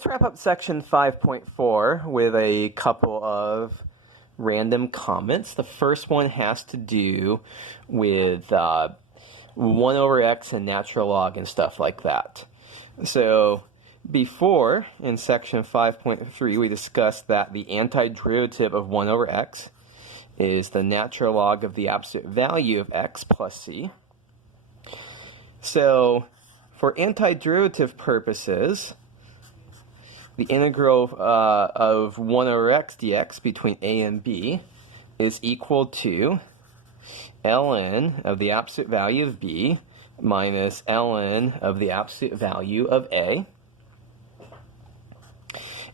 let's wrap up section 5.4 with a couple of random comments. The first one has to do with 1 over x and natural log and stuff like that. So before, in section 5.3, we discussed that the antiderivative of 1 over x is the natural log of the absolute value of x plus c. So for antiderivative purposes, the integral of 1 over x dx between a and b is equal to ln of the absolute value of b minus ln of the absolute value of a.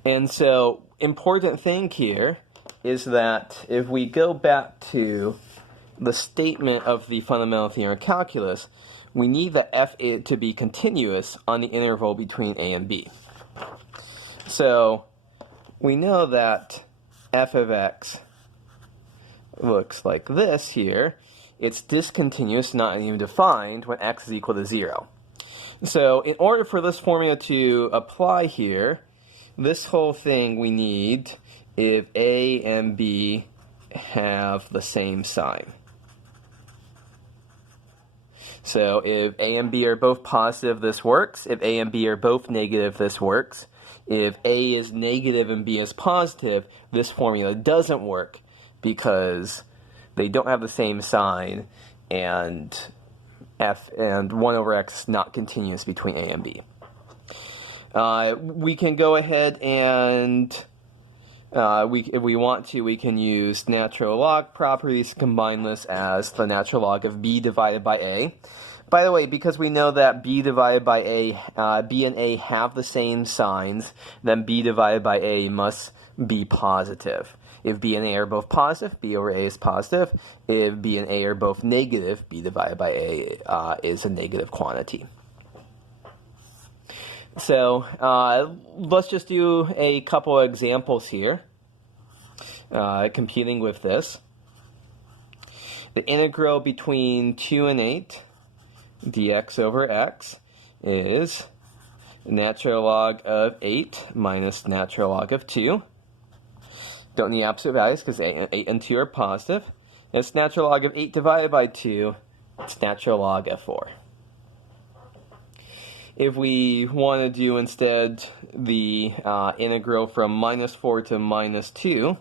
And so, important thing here is that if we go back to the statement of the fundamental theorem of calculus, we need the f to be continuous on the interval between a and b. So we know that f of x looks like this here. It's discontinuous, not even defined, when x is equal to 0. So in order for this formula to apply here, this whole thing we need if a and b have the same sign. So if a and b are both positive, this works. If a and b are both negative, this works. If a is negative and b is positive, this formula doesn't work because they don't have the same sign, and f and 1 over x is not continuous between a and b. We can go ahead and, if we want to, we can use natural log properties to combine this as the natural log of b divided by a. By the way, because we know that b divided by a, b and a have the same signs, then b divided by a must be positive. If b and a are both positive, b over a is positive. If b and a are both negative, b divided by a is a negative quantity. So let's just do a couple of examples here, computing with this. The integral between 2 and 8 dx over x is natural log of 8 minus natural log of 2. Don't need absolute values because 8 and 2 are positive. It's natural log of 8 divided by 2. It's natural log of 4. If we want to do instead the integral from minus 4 to minus 2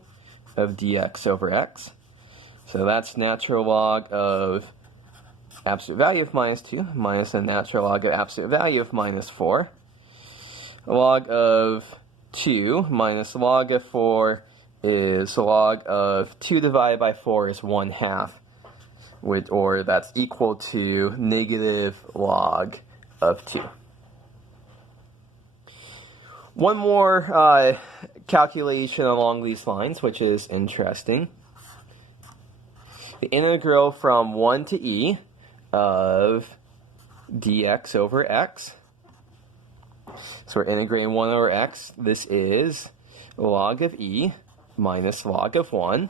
of dx over x, so that's natural log of absolute value of minus 2 minus the natural log of absolute value of minus 4. Log of 2 minus log of 4 is log of 2 divided by 4 is 1/2, or that's equal to negative log of 2. One more calculation along these lines, which is interesting. The integral from 1 to e of dx over x. So we're integrating 1 over x. This is log of e minus log of 1.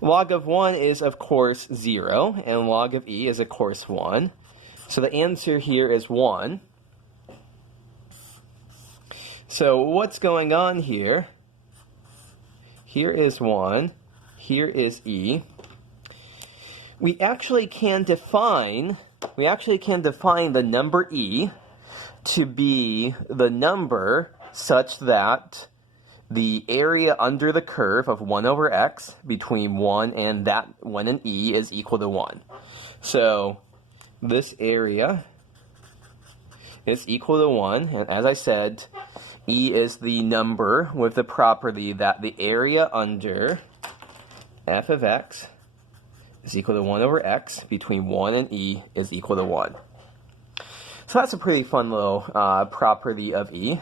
Log of 1 is, of course, 0, and log of e is, of course, 1. So the answer here is 1. So what's going on here? Here is 1. Here is e. We actually can define the number e to be the number such that the area under the curve of 1 over x between 1 and e is equal to 1. So this area is equal to 1, and as I said, e is the number with the property that the area under f of x is equal to 1 over x between 1 and e is equal to 1. So that's a pretty fun little property of e.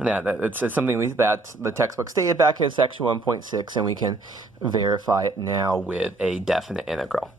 It's something that the textbook stated back in section 1.6, and we can verify it now with a definite integral.